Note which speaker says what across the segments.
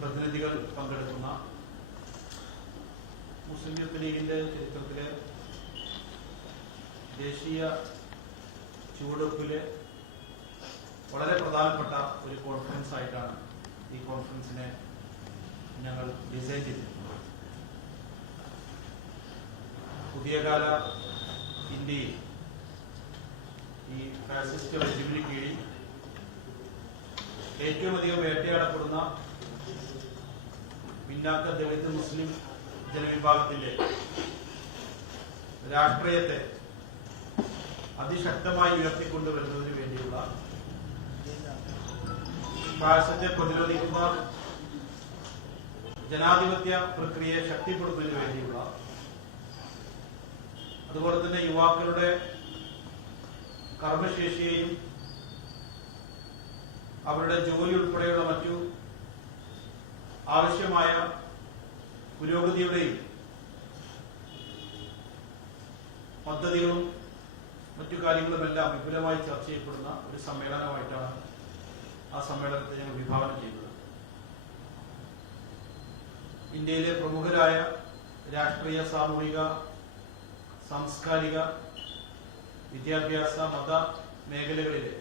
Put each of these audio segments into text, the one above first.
Speaker 1: പ്രതിനിധികൾ പങ്കെടുക്കുന്ന മുസ്ലിം യൂത്ത് ലീഗിന്റെ ചരിത്രത്തിലെ ദേശീയ ചുവടുവെപ്പിലെ വളരെ പ്രധാനപ്പെട്ട ഒരു കോൺഫറൻസ് ആയിട്ടാണ് ഈ കോൺഫറൻസിനെ ഞങ്ങൾ ഡിസൈൻ ചെയ്തിട്ടുള്ളത് പുതിയ കാല ഇന്ത്യയിൽ ഈ ഫാസിസ്റ്റ് റെജിമിന് കീഴിൽ ഏറ്റവും അധികം വേട്ടയാടപ്പെടുന്ന പിന്നാക്ക ദളിത് മുസ്ലിം ജനവിഭാഗത്തിന്റെ രാഷ്ട്രീയത്തെ അതിശക്തമായി ഉയർത്തിക്കൊണ്ടുവരുന്നതിന് വേണ്ടിയുള്ള ഫാസിസത്തെ പ്രതിരോധിക്കുന്ന ജനാധിപത്യ പ്രക്രിയയെ ശക്തിപ്പെടുത്തുന്നതിന് വേണ്ടിയുള്ള അതുപോലെ തന്നെ യുവാക്കളുടെ കർമ്മശേഷിയെയും അവരുടെ ജോലി ഉൾപ്പെടെയുള്ള മറ്റു ആവശ്യമായ പുരോഗതിയുടെയും പദ്ധതികളും മറ്റു കാര്യങ്ങളുമെല്ലാം വിപുലമായി ചർച്ച ചെയ്യപ്പെടുന്ന ഒരു സമ്മേളനമായിട്ടാണ് ആ സമ്മേളനത്തെ ഞങ്ങൾ വിഭാവനം ചെയ്തത് ഇന്ത്യയിലെ പ്രമുഖരായ രാഷ്ട്രീയ സാമൂഹിക സാംസ്കാരിക വിദ്യാഭ്യാസ മത മേഖലകളിലെ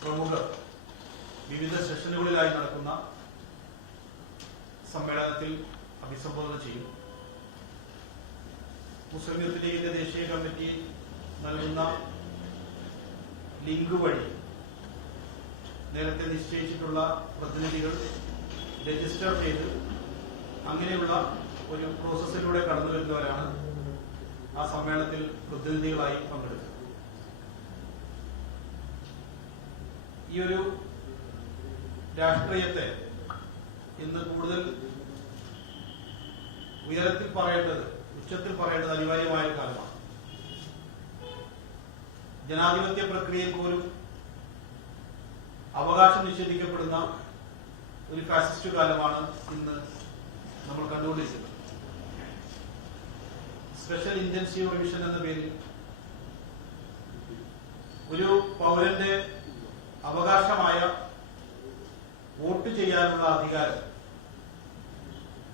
Speaker 1: പ്രമുഖർ വിവിധ സെഷനുകളിലായി നടക്കുന്ന സമ്മേളനത്തിൽ അഭിസംബോധന ചെയ്യും. മുസ്ലിം യൂത്ത് ലീഗിന്റെ ദേശീയ കമ്മിറ്റി നൽകുന്ന ലിങ്ക് വഴി നേരത്തെ നിശ്ചയിച്ചിട്ടുള്ള പ്രതിനിധികൾ രജിസ്റ്റർ ചെയ്ത് അങ്ങനെയുള്ള ഒരു പ്രോസസ്സിലൂടെ കടന്നു വരുന്നവരാണ് ആ സമ്മേളനത്തിൽ പ്രതിനിധികളായി പങ്കെടുക്കുന്നത്. ഈ ഒരു രാഷ്ട്രീയത്തെ ഇന്ന് കൂടുതൽ ഉയരത്തിൽ പറയേണ്ടത് ഉച്ചത്തിൽ പറയേണ്ടത് അനിവാര്യമായ കാലമാണ് ജനാധിപത്യ പ്രക്രിയയിൽ പോലും അവകാശം നിഷേധിക്കപ്പെടുന്ന ഒരു ഫാസിസ്റ്റ് കാലമാണ് ഇന്ന് നമ്മൾ കണ്ടുകൊണ്ടിരിക്കുന്നത്. സ്പെഷ്യൽ ഇന്റൻസീവ് റിവിഷൻ എന്ന പേരിൽ ഒരു പൗരന്റെ അവകാശമായ വോട്ട് ചെയ്യാനുള്ള അധികാരം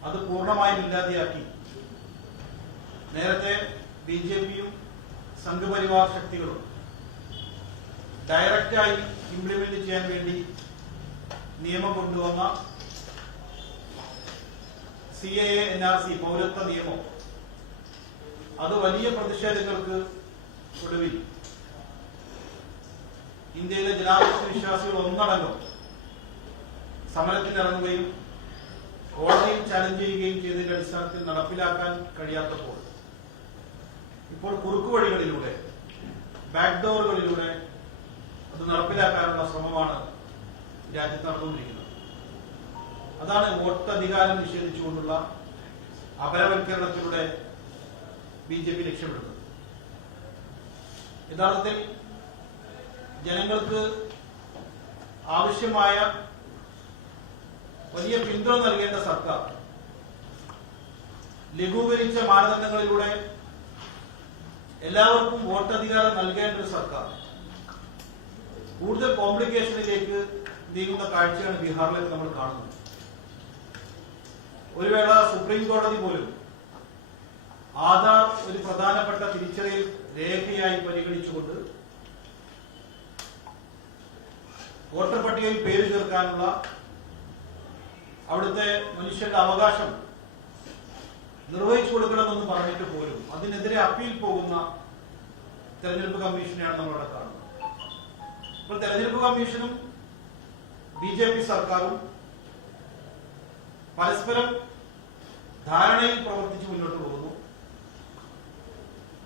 Speaker 1: അത് പൂർണമായും ഇല്ലാതെയാക്കി. നേരത്തെ ബി ജെ പിയും സംഘപരിവാർ ശക്തികളും ഡയറക്റ്റായി ഇംപ്ലിമെന്റ് ചെയ്യാൻ വേണ്ടി നിയമം കൊണ്ടുവന്ന C A N R C പൗരത്വ നിയമം. അത് വലിയ പ്രതിഷേധങ്ങൾക്ക് ഒടുവിൽ ഇന്ത്യയിലെ ജനാധിപത്യ വിശ്വാസികൾ ഒന്നടങ്കം സമരത്തിനിറങ്ങുകയും കോടതിയിൽ ചാലഞ്ച് ചെയ്യുകയും ചെയ്തതിന്റെ അടിസ്ഥാനത്തിൽ നടപ്പിലാക്കാൻ കഴിയാത്തപ്പോൾ ഇപ്പോൾ കുറുക്കു വഴികളിലൂടെ ബാക്ക്ഡോറുകളിലൂടെ അത് നടപ്പിലാക്കാനുള്ള ശ്രമമാണ് രാജ്യത്ത് നടന്നുകൊണ്ടിരിക്കുന്നത്. അതാണ് വോട്ടധികാരം നിഷേധിച്ചുകൊണ്ടുള്ള അപരവൽക്കരണത്തിലൂടെ ബി ജെ പി ലക്ഷ്യമിടുന്നത്. യഥാർത്ഥത്തിൽ ജനങ്ങൾക്ക് ആവശ്യമായ വലിയ പിന്തുണ നൽകേണ്ട സർക്കാർ. ലഘൂകരിച്ച മാനദണ്ഡങ്ങളിലൂടെ എല്ലാവർക്കും വോട്ടധികാരം നൽകേണ്ട ഒരു സർക്കാർ. കൂടുതൽ കോംപ്ലിക്കേഷനിലേക്ക് നീങ്ങുന്ന കാഴ്ചയാണ് ബീഹാറിൽ നമ്മൾ കാണുന്നത്. ഒരു വേള സുപ്രീം കോടതി പോലും ആധാർ ഒരു പ്രധാനപ്പെട്ട തിരിച്ചറിയൽ രേഖയായി പരിഗണിച്ചുകൊണ്ട് വോട്ടർ പട്ടികയിൽ പേര് ചേർക്കാനുള്ള അവിടുത്തെ മനുഷ്യന്റെ അവകാശം നിർവഹിച്ചു കൊടുക്കണമെന്ന് പറഞ്ഞിട്ട് പോലും അതിനെതിരെ അപ്പീൽ പോകുന്ന തെരഞ്ഞെടുപ്പ് കമ്മീഷനെയാണ് നമ്മളിവിടെ കാണുന്നത്. ഇപ്പോൾ തെരഞ്ഞെടുപ്പ് കമ്മീഷനും ബി ജെ പി സർക്കാരും പരസ്പരം ധാരണയിൽ പ്രവർത്തിച്ച് മുന്നോട്ട് പോകുന്നു.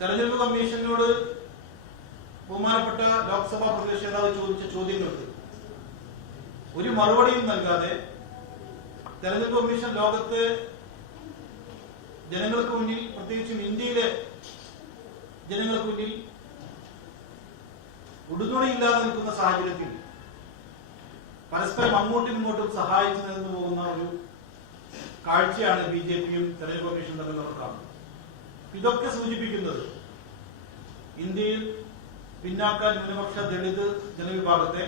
Speaker 1: തെരഞ്ഞെടുപ്പ് കമ്മീഷനോട് ബഹുമാനപ്പെട്ട ലോക്സഭാ പ്രതിപക്ഷ നേതാവ് ചോദിച്ച ചോദ്യങ്ങൾക്ക് ഒരു മറുപടിയും നൽകാതെ തെരഞ്ഞെടുപ്പ് കമ്മീഷൻ ലോകത്ത് ജനങ്ങൾക്ക് മുന്നിൽ പ്രത്യേകിച്ചും ഇന്ത്യയിലെ ജനങ്ങൾക്ക് മുന്നിൽ ഉടുതുണിയില്ലാതെ നിൽക്കുന്ന സാഹചര്യത്തിൽ പരസ്പരം അങ്ങോട്ടും ഇങ്ങോട്ടും സഹായിച്ചു നിന്നു പോകുന്ന ഒരു കാഴ്ചയാണ് ബി ജെ പിയും തെരഞ്ഞെടുപ്പ് കമ്മീഷൻ തമ്മിൽ നമ്മൾ ഇതൊക്കെ സൂചിപ്പിക്കുന്നത് ഇന്ത്യയിൽ പിന്നാക്ക ന്യൂനപക്ഷ ദളിത് ജനവിഭാഗത്തെ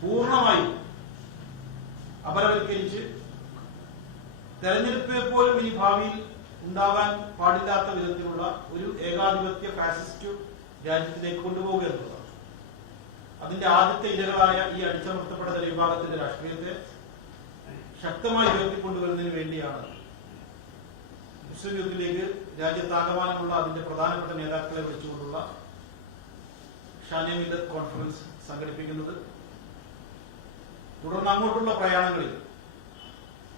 Speaker 1: പൂർണമായും അപരവൽക്കരിച്ച് തെരഞ്ഞെടുപ്പ് പോലും ഇനി ഭാവിയിൽ ഉണ്ടാവാൻ പാടില്ലാത്ത വിധത്തിലുള്ള ഒരു ഏകാധിപത്യ ഫാസിസ്റ്റ് രാജ്യത്തിലേക്ക് കൊണ്ടുപോകുക എന്നുള്ളതാണ്. അതിന്റെ ആദ്യത്തെ ഇരകളായ ഈ അടിച്ചമർത്തപ്പെട്ട വിഭാഗത്തിന്റെ രാഷ്ട്രീയത്തെ ശക്തമായി ഉയർത്തിക്കൊണ്ടുവരുന്നതിന് വേണ്ടിയാണ് മുസ്ലിം യൂത്ത് രാജ്യത്താകമാനമുള്ള അതിന്റെ പ്രധാനപ്പെട്ട നേതാക്കളെ വിളിച്ചുകൊണ്ടുള്ള ഷാനിയ കോൺഫറൻസ് സംഘടിപ്പിക്കുന്നത്. തുടർന്ന് അങ്ങോട്ടുള്ള പ്രയാണങ്ങളിൽ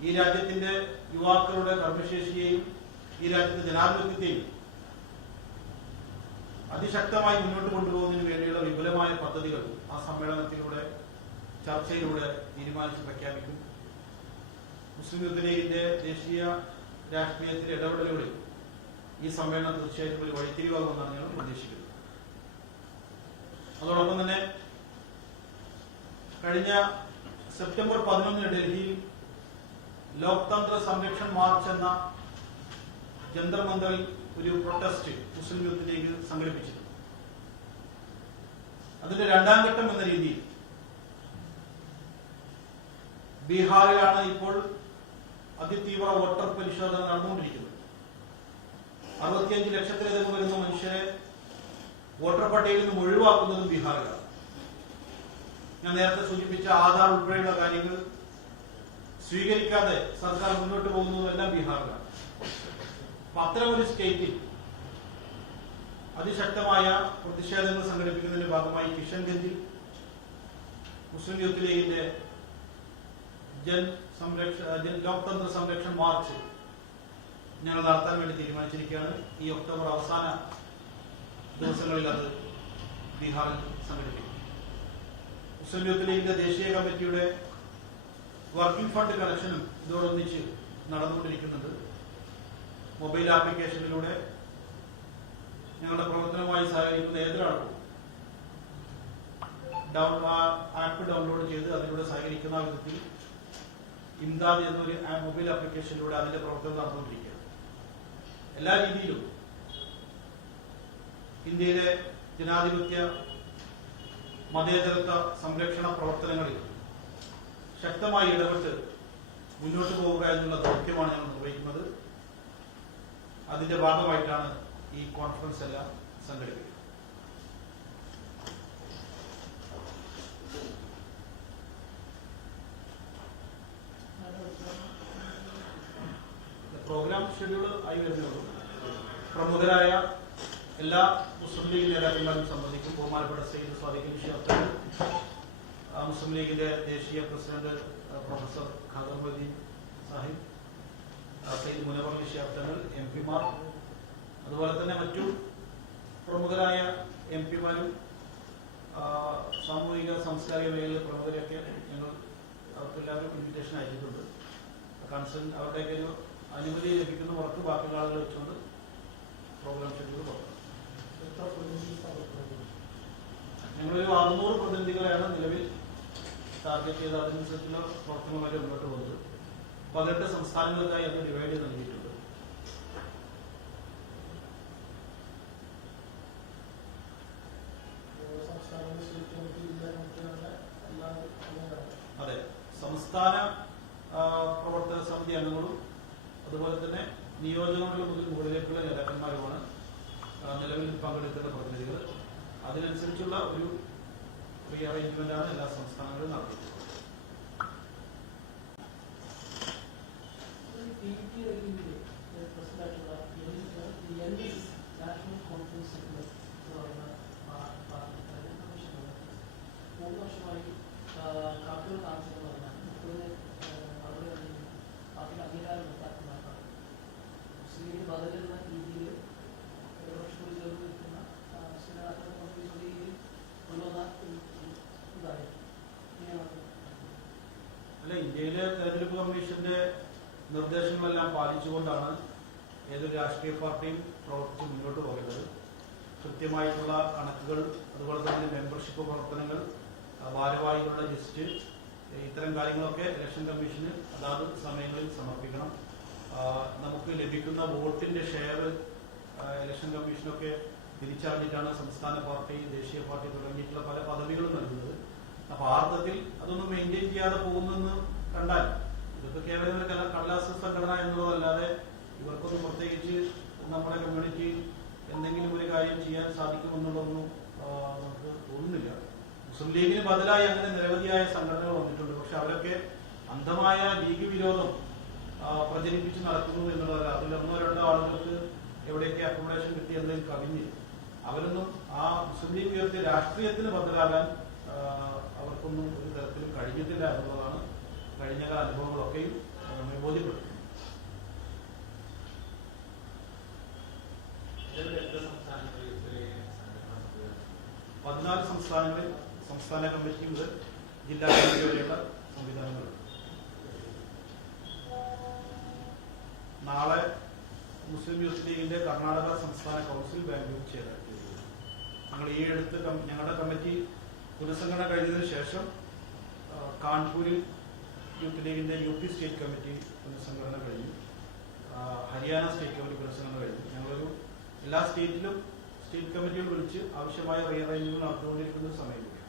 Speaker 1: ഈ രാജ്യത്തിന്റെ യുവാക്കളുടെ കർമ്മശേഷിയെയും ഈ രാജ്യത്തെ ജനാധിപത്യത്തെയും അതിശക്തമായി മുന്നോട്ട് കൊണ്ടുപോകുന്നതിന് വേണ്ടിയുള്ള വിപുലമായ പദ്ധതികൾ ആ സമ്മേളനത്തിലൂടെ ചർച്ചയിലൂടെ തീരുമാനിച്ച് പ്രഖ്യാപിക്കും. മുസ്ലിം യൂത്ത് ലീഗിന്റെ ദേശീയ രാഷ്ട്രീയത്തിലെ ഇടപെടലുകളിൽ ഈ സമ്മേളനം തീർച്ചയായിട്ടും ഒരു വഴിത്തിരിവാകുമെന്നാണ് ഞങ്ങൾ പ്രതീക്ഷിക്കുന്നത്. അതോടൊപ്പം തന്നെ കഴിഞ്ഞ സെപ്റ്റംബർ പതിനൊന്നിന് ഡൽഹിയിൽ ലോക്തന്ത്ര സംരക്ഷൺ മാർച്ച് എന്ന ജന്തർ ഒരു പ്രൊട്ടസ്റ്റ് മുസ്ലിം യൂത്ത് ലീഗ് സംഘടിപ്പിച്ചിരുന്നു. അതിന്റെ രണ്ടാം ഘട്ടം എന്ന രീതിയിൽ ബീഹാറിലാണ് ഇപ്പോൾ അതിതീവ്ര വോട്ടർ പരിശോധന നടന്നുകൊണ്ടിരിക്കുന്നത്. അറുപത്തിയഞ്ച് ലക്ഷത്തിലധികം വരുന്ന മനുഷ്യരെ വോട്ടർ പട്ടികയിൽ നിന്നും ഒഴിവാക്കുന്നതും ബീഹാറിലാണ്. ഞാൻ നേരത്തെ സൂചിപ്പിച്ച ആധാർ ഉൾപ്പെടെയുള്ള കാര്യങ്ങൾ സ്വീകരിക്കാതെ സർക്കാർ മുന്നോട്ട് പോകുന്നതെല്ലാം ബീഹാറിലാണ്. അപ്പൊ അത്തരം ഒരു സ്റ്റേറ്റിൽ അതിശക്തമായ പ്രതിഷേധങ്ങൾ സംഘടിപ്പിക്കുന്നതിന്റെ ഭാഗമായി കിഷൻഗഞ്ചിൽ മുസ്ലിം യൂത്ത് ലീഗിന്റെ ജൻ സംരക്ഷ ലോക്തന്ത്ര സംരക്ഷൺ മാർച്ച് ഞങ്ങൾ നടത്താൻ വേണ്ടി തീരുമാനിച്ചിരിക്കുകയാണ്. ഈ ഒക്ടോബർ അവസാന ദിവസങ്ങളിൽ അത് ബീഹാറിൽ സംഘടിപ്പിക്കും. മുസ്ലിം യൂത്ത് ലീഗിന്റെ ദേശീയ കമ്മിറ്റിയുടെ വർക്കിംഗ് ഫണ്ട് കളക്ഷനും ഇതോടൊന്നിച്ച് നടന്നുകൊണ്ടിരിക്കുന്നുണ്ട് മൊബൈൽ ആപ്ലിക്കേഷനിലൂടെ ഞങ്ങളുടെ പ്രവർത്തനവുമായി സഹകരിക്കുന്ന ഏതൊരാൾക്കും ആപ്പ് ഡൗൺലോഡ് ചെയ്ത് അതിലൂടെ സഹകരിക്കുന്ന വിധത്തിൽ ഇംദാദ് എന്നൊരു മൊബൈൽ ആപ്ലിക്കേഷനിലൂടെ അതിന്റെ പ്രവർത്തനം നടന്നുകൊണ്ടിരിക്കുകയാണ്. എല്ലാ രീതിയിലും ഇന്ത്യയിലെ ജനാധിപത്യ മതേതരത്വ സംരക്ഷണ പ്രവർത്തനങ്ങളിൽ ശക്തമായി ഇടപെട്ട് മുന്നോട്ട് പോവുക എന്നുള്ള ദൗത്യമാണ് ഞങ്ങൾ നിർവഹിക്കുന്നത്. അതിന്റെ ഭാഗമായിട്ടാണ് ഈ കോൺഫറൻസ് എല്ലാം സംഘടിപ്പിക്കുന്നത്. പ്രോഗ്രാം ഷെഡ്യൂൾ ആയി വരുന്നുള്ളൂ. പ്രമുഖരായ എല്ലാ മുസ്ലിം ലീഗ് നേതാക്കന്മാരും സംബന്ധിക്കും ബഹുമാനപ്പെട്ട സയ്യിദ് സ്വാധീനം മുസ്ലിം ലീഗിന്റെ ദേശീയ പ്രസിഡന്റ് പ്രൊഫസർ ഖാദർ മദീൻ സാഹിബ് സയ്യിദ് മുനവറലി ഷിയാബ്ദങ്ങൾ എം പിമാർ അതുപോലെ തന്നെ മറ്റു പ്രമുഖരായ എം പിമാരും സാമൂഹിക സാംസ്കാരിക മേഖലയിലെ പ്രമുഖരെയൊക്കെ ഞങ്ങൾ അവർക്കെല്ലാവരും ഇൻവിറ്റേഷൻ അയച്ചിട്ടുണ്ട്. കൺസൺ അവരുടെയൊക്കെ ഒരു അനുമതി ലഭിക്കുന്ന പുറത്ത് ബാക്കിയുള്ള ആളുകൾ വെച്ചുകൊണ്ട് പ്രോഗ്രാം ഷെഡ്യൂൾ പുറത്തു ഞങ്ങളൊരു അറുന്നൂറ് പ്രതിനിധികളെയാണ് നിലവിൽ ടാർഗറ്റ് ചെയ്ത് അതിനനുസരിച്ചുള്ള പ്രവർത്തനങ്ങളൊക്കെ മുന്നോട്ട് പോകുന്നത് പതിനെട്ട് സംസ്ഥാനങ്ങൾക്കായി അത് ഡിവൈഡ് ചെയ്ത് നൽകിയിട്ടുണ്ട്. അതെ. സംസ്ഥാന പ്രവർത്തന പ്രവർത്തക സമിതി അംഗങ്ങളും അതുപോലെ തന്നെ നിയോജകമണ്ഡലം മുതൽ മുകളിലേക്കുള്ള നേതാക്കന്മാരുമാണ് നിലവിൽ പങ്കെടുക്കുന്ന പ്രതിനിധികൾ. അതിനനുസരിച്ചുള്ള ഒരു റീ അറേഞ്ച്മെന്റ് ആണ് എല്ലാ സംസ്ഥാനങ്ങളും നടത്തിയിട്ടുള്ളത്
Speaker 2: നാഷണൽ കോൺഫറൻസ് എന്ന് പറയുന്ന മൂന്ന് വർഷമായി കാപ്പുകൾ താമസം എന്ന് പറഞ്ഞാൽ മുപ്പതിന് അവിടെ പാർട്ടിയുടെ അംഗീകാരം ഉണ്ടാക്കുന്നതാണ് മുസ്ലിം ബദലെന്ന രീതിയിൽ ഇടപക്ഷ കൂടി ചേർന്ന് നിൽക്കുന്ന ചില കോൺഫറൻസ് രീതിയിൽ കൊണ്ടുവന്ന ഒരു ഇതായി ഇങ്ങനെയാണ്
Speaker 1: അല്ല ഇന്ത്യയിലെ തെരഞ്ഞെടുപ്പ് കമ്മീഷന്റെ നിർദ്ദേശങ്ങളെല്ലാം പാലിച്ചുകൊണ്ടാണ് ഏതൊരു രാഷ്ട്രീയ പാർട്ടിയും പ്രവർത്തിച്ച് മുന്നോട്ട് പോകുന്നത്. കൃത്യമായിട്ടുള്ള കണക്കുകൾ അതുപോലെ തന്നെ മെമ്പർഷിപ്പ് പ്രവർത്തനങ്ങൾ ഭാരവാഹികളുടെ ലിസ്റ്റ് ഇത്തരം കാര്യങ്ങളൊക്കെ ഇലക്ഷൻ കമ്മീഷന് അതാത് സമയങ്ങളിൽ സമർപ്പിക്കണം. നമുക്ക് ലഭിക്കുന്ന വോട്ടിന്റെ ഷെയർ ഇലക്ഷൻ കമ്മീഷനൊക്കെ തിരിച്ചറിഞ്ഞിട്ടാണ് സംസ്ഥാന പാർട്ടി ദേശീയ പാർട്ടി തുടങ്ങിയിട്ടുള്ള പല പദവികളും നൽകുന്നത്. അപ്പൊ ആ അർത്ഥത്തിൽ അതൊന്നും മെയിന്റെയിൻ ചെയ്യാതെ പോകുന്നെന്ന് കണ്ടാൽ ഇതൊക്കെ കേവലം ഒരു കടലാസ സംഘടന എന്നുള്ളതല്ലാതെ ഇവർക്കൊന്നും പ്രത്യേകിച്ച് നമ്മുടെ കമ്മ്യൂണിറ്റി എന്തെങ്കിലും ഒരു കാര്യം ചെയ്യാൻ സാധിക്കുമെന്നുള്ളതൊന്നും നമുക്ക് തോന്നുന്നില്ല. മുസ്ലിം ലീഗിന് ബദലായി അങ്ങനെ നിരവധിയായ സംഘടനകൾ വന്നിട്ടുണ്ട്. പക്ഷെ അവരൊക്കെ അന്ധമായ ലീഗ് വിരോധം പ്രചരിപ്പിച്ച് നടക്കുന്നു എന്നുള്ളതല്ല. അതിൽ ഒന്നോ രണ്ടോ ആളുകൾക്ക് എവിടെയൊക്കെ അക്കോമഡേഷൻ കിട്ടിയതിൽ കവിഞ്ഞ് അവരൊന്നും ആ മുസ്ലിം ലീഗ് ഉയർത്തിയ രാഷ്ട്രീയത്തിന് ബദലാകാൻ അവർക്കൊന്നും ഒരു തരത്തിലും കഴിഞ്ഞിട്ടില്ല എന്നുള്ളതാണ് കഴിഞ്ഞകാല അനുഭവങ്ങളൊക്കെയും നമ്മെ ബോധ്യപ്പെടുത്തുന്നത് പതിനാല് സംസ്ഥാനങ്ങളിൽ സംസ്ഥാന കമ്മിറ്റി മുതൽ ജില്ലാ കമ്മിറ്റി വരെയുള്ള സംവിധാനങ്ങളുണ്ട് നാളെ മുസ്ലിം യൂത്ത് ലീഗിന്റെ കർണാടക സംസ്ഥാന കൗൺസിൽ ബാംഗ്ലൂർ ചേരാൻ ഞങ്ങൾ ഈ അടുത്ത് ഞങ്ങളുടെ കമ്മിറ്റി പുനഃസംഘടന കഴിഞ്ഞതിന് ശേഷം കാൺപൂരിൽ യൂത്ത് ലീഗിന്റെ യു പി സ്റ്റേറ്റ് കമ്മിറ്റി പുനഃസംഘടന കഴിഞ്ഞു. ഹരിയാന സ്റ്റേറ്റ് കമ്മിറ്റി പുനഃസംഘടന കഴിഞ്ഞു. ഞങ്ങളൊരു എല്ലാ സ്റ്റേറ്റിലും സ്റ്റേറ്റ് കമ്മിറ്റികൾ വിളിച്ച് ആവശ്യമായ റീഅറേഞ്ച്മെന്റ് നടന്നുകൊണ്ടിരിക്കുന്ന ഒരു സമയം കൂടിയാണ്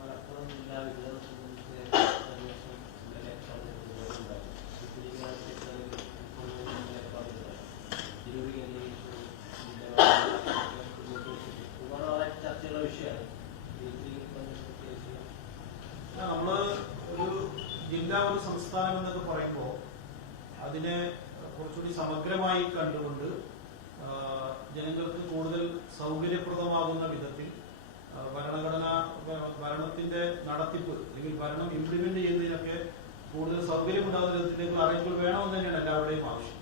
Speaker 3: മലപ്പുറം ജില്ലാ വികസന സമിതിയുടെ അന്വേഷണം ഇന്നലെ ഉണ്ടായി. സുപ്രീം സെക്രട്ടറി തിരൂർ കേന്ദ്രീകരിച്ച് ഒരുപാട് ചർച്ചയുള്ള വിഷയമാണ് ഇതിൽ ബന്ധപ്പെട്ട വിഷയം
Speaker 1: ആ, നമ്മൾ ഒരു ജില്ല ഒരു സംസ്ഥാനം എന്നൊക്കെ പറയുമ്പോൾ അതിനെ കുറച്ചുകൂടി സമഗ്രമായി കണ്ടുകൊണ്ട് ആ, ജനങ്ങൾക്ക് കൂടുതൽ സൗകര്യപ്രദമാകുന്ന വിധത്തിൽ ആ, ഭരണഘടന ഭ- ഭരണത്തിന്റെ നടത്തിപ്പ് അല്ലെങ്കിൽ ഭരണം ഇംപ്ലിമെന്റ് ചെയ്യുന്നതിനൊക്കെ കൂടുതൽ സൗകര്യമുണ്ടാകുന്ന അറേഞ്ച്മെന്റ് വേണമെന്ന് തന്നെയാണ് എല്ലാവരുടെയും ആവശ്യം.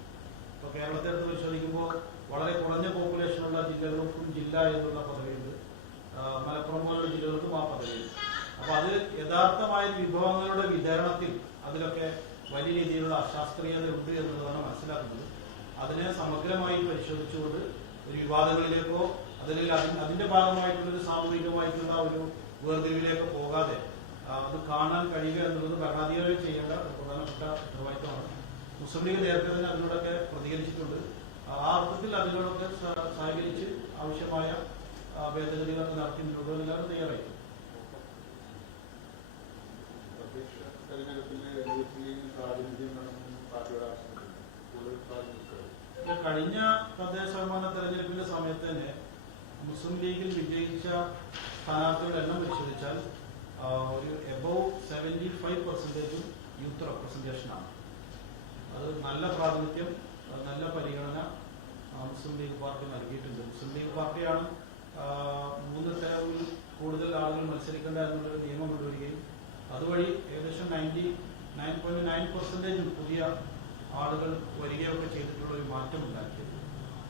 Speaker 1: ഇപ്പൊ കേരളത്തെ എടുത്ത് പരിശോധിക്കുമ്പോൾ വളരെ കുറഞ്ഞ പോപ്പുലേഷനുള്ള ജില്ലകൾക്കും ജില്ല എന്നുള്ള പദവിയുണ്ട്. മലപ്പുറം പോലുള്ള ജില്ലകൾക്കും ആ പദവിയുണ്ട്. അപ്പൊ അത് യഥാർത്ഥമായ വിഭവങ്ങളുടെ വിതരണത്തിൽ അതിലൊക്കെ വലിയ രീതിയിലുള്ള അശാസ്ത്രീയത ഉണ്ട് എന്നുള്ളതാണ് മനസ്സിലാക്കുന്നത്. അതിനെ സമഗ്രമായി പരിശോധിച്ചുകൊണ്ട് ഒരു വിവാദങ്ങളിലേക്കോ അതല്ലെങ്കിൽ അതിന്റെ അതിന്റെ ഭാഗമായിട്ടുള്ള ഒരു സാമൂഹികമായിട്ടുള്ള ഒരു വേർതിരിവിലേക്കോ പോകാതെ അത് കാണാൻ കഴിയുക എന്നുള്ളത് ഭരണാധികാരികൾ ചെയ്യേണ്ട പ്രധാനപ്പെട്ട ഉത്തരവാദിത്തമാണ്. മുസ്ലിം ലീഗ് നേരത്തെ തന്നെ അതിനോടൊക്കെ പ്രതികരിച്ചിട്ടുണ്ട്. ആ അർത്ഥത്തിൽ അതിനോടൊക്കെ സഹകരിച്ച് ആവശ്യമായ ഭേദഗതികൾ നടത്തി മുന്നോട്ട് എല്ലാവരും തയ്യാറായി. കഴിഞ്ഞ തദ്ദേശ സ്വയംഭരണ തെരഞ്ഞെടുപ്പിന്റെ സമയത്ത് തന്നെ മുസ്ലിം ലീഗിൽ വിജയിച്ച സ്ഥാനാർത്ഥികളെല്ലാം പരിശോധിച്ചാൽ ഒരു എബവ് സെവന്റി ഫൈവ് പെർസെന്റേജും യൂത്ത് റെപ്രസെന്റേഷനാണ് അത് നല്ല പ്രാതിനിധ്യം നല്ല പരിഗണന മുസ്ലിം ലീഗ് പാർട്ടി നൽകിയിട്ടുണ്ട്. മുസ്ലിം ലീഗ് പാർട്ടിയാണ് മൂന്ന് തെരവിൽ കൂടുതൽ ആളുകൾ മത്സരിക്കേണ്ട എന്നുള്ളൊരു നിയമം കൊണ്ടുവരികയും അതുവഴി ഏകദേശം നയന്റി നയൻ പോയിന്റ് നയൻ പെർസെന്റേജും പുതിയ ആളുകൾ വരികയൊക്കെ ചെയ്തിട്ടുള്ള ഒരു മാറ്റം ഉണ്ടാക്കിയത്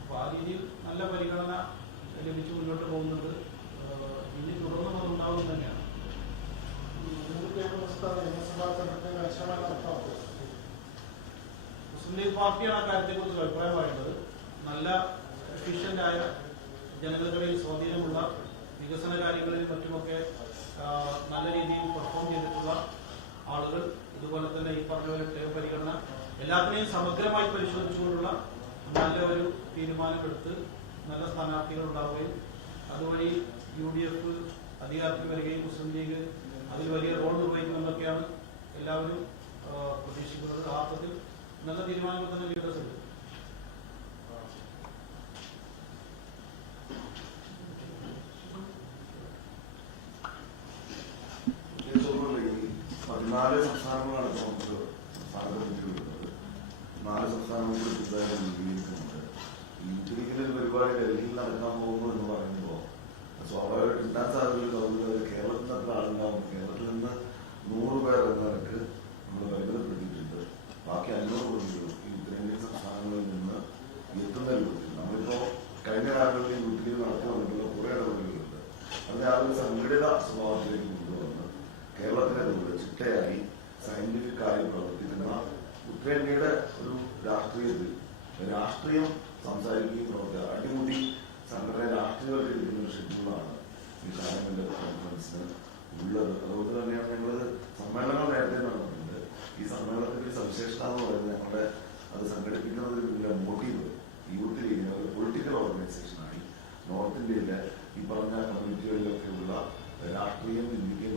Speaker 1: അപ്പോൾ ആ രീതിയിൽ നല്ല പരിഗണന ലഭിച്ച് മുന്നോട്ട് പോകുന്നത് ഇനി തുടർന്നും അത് ഉണ്ടാവും തന്നെയാണ്
Speaker 4: നിയമസഭാ തെരഞ്ഞെടുപ്പിൽ കർശനമായ നടപ്പാക്കും
Speaker 1: മുസ്ലിം ലീഗ് പാർട്ടിയാണ് ആ കാര്യത്തെക്കുറിച്ച് അഭിപ്രായം പറയുന്നത്. നല്ല എഫിഷ്യന്റ് ആയ ജനതകളിൽ സ്വാധീനമുള്ള വികസന കാര്യങ്ങളിൽ മറ്റുമൊക്കെ നല്ല രീതിയിൽ പെർഫോം ചെയ്തിട്ടുള്ള ആളുകൾ ഇതുപോലെ തന്നെ ഈ പറഞ്ഞ പോലെ ടേം പരിഗണന എല്ലാത്തിനെയും സമഗ്രമായി പരിശോധിച്ചുകൊണ്ടുള്ള നല്ല ഒരു തീരുമാനമെടുത്ത് നല്ല സ്ഥാനാർത്ഥികൾ ഉണ്ടാവുകയും അതുവഴി യു ഡി എഫ് അധികാരത്തിൽ വരികയും മുസ്ലിം ലീഗ് അതിൽ വലിയ റോൾ നിർവഹിക്കുമെന്നൊക്കെയാണ് എല്ലാവരും പ്രതീക്ഷിക്കുന്നത്. ആർത്ഥത്തിൽ നല്ല തീരുമാനങ്ങൾ തന്നെ ലീഡേഴ്സ്
Speaker 5: ഉണ്ട്. പതിനാല് സംസ്ഥാനങ്ങളാണ് ഇപ്പോൾ നമുക്ക് സംസ്ഥാന കമ്മിറ്റി വരുന്നത് നാല് സംസ്ഥാനങ്ങൾ കൂടി പുതുതായി രൂപീകരിക്കുന്നുണ്ട് ഈ ലീഗിന്റെ ഒരു പരിപാടി ഡൽഹിയിൽ നടക്കാൻ പോകുന്നു എന്ന് പറയുമ്പോൾ സ്വാഭാവികമായിട്ട് കിട്ടാൻ സാധ്യതയുള്ള തോന്നുന്നത് കേരളത്തിൽ നിന്ന് അത്ര ആളുണ്ടാവും കേരളത്തിൽ നിന്ന് നൂറ് പേർ എന്ന നിരക്ക് നമ്മൾ പരിമിതപ്പെടുത്തിയിട്ടുണ്ട് ബാക്കി അഞ്ഞൂറ് കോടികളും ഈ ഉത്തരേന്ത്യൻ സംസ്ഥാനങ്ങളിൽ നിന്ന് എത്തുന്ന രൂപത്തിൽ നമ്മളിപ്പോ കഴിഞ്ഞ കാലങ്ങളിൽ ഈ വീട്ടിൽ നടത്തി വന്നിട്ടുള്ള കുറെ ഇടപെടലുകളുണ്ട് അതിനെ ആ ഒരു സംഘടിത സ്വഭാവത്തിലേക്ക് കൊണ്ടുവന്ന് കേരളത്തിലെ കൂടെ ചിട്ടയായി സയന്റിഫിക് ആയി പ്രവർത്തിക്കുന്ന ഉത്തരേന്ത്യയുടെ ഒരു രാഷ്ട്രീയത്തിൽ രാഷ്ട്രീയം സംസാരിക്കുകയും പ്രവർത്തിക്കുക അടിമുടി സംഘടന രാഷ്ട്രീയവൽക്കരിക്കുന്ന ഒരു ഷെഡ്യൂളാണ് ഈ ചാനലിന്റെ കോൺഫറൻസിന് ഉള്ളത് അതുകൊണ്ട് തന്നെയാണ് ഞങ്ങൾ സമ്മേളനങ്ങൾ നേരത്തെ നടന്നിട്ടുണ്ട് ഈ സമ്മേളനത്തിന്റെ ഒരു സവിശേഷത എന്ന് പറയുന്നത് ഞങ്ങളുടെ അത് സംഘടിപ്പിക്കുന്നതിന് പിന്നിലെ മോട്ടീവ് യൂത്ത് ലീഗിനെ ഒരു പൊളിറ്റിക്കൽ ഓർഗനൈസേഷനായി നോർത്ത് ഇന്ത്യയിലെ ഈ പറഞ്ഞ കമ്മ്യൂണിറ്റികളിലൊക്കെയുള്ള രാഷ്ട്രീയം ചിന്തിക്കുകയും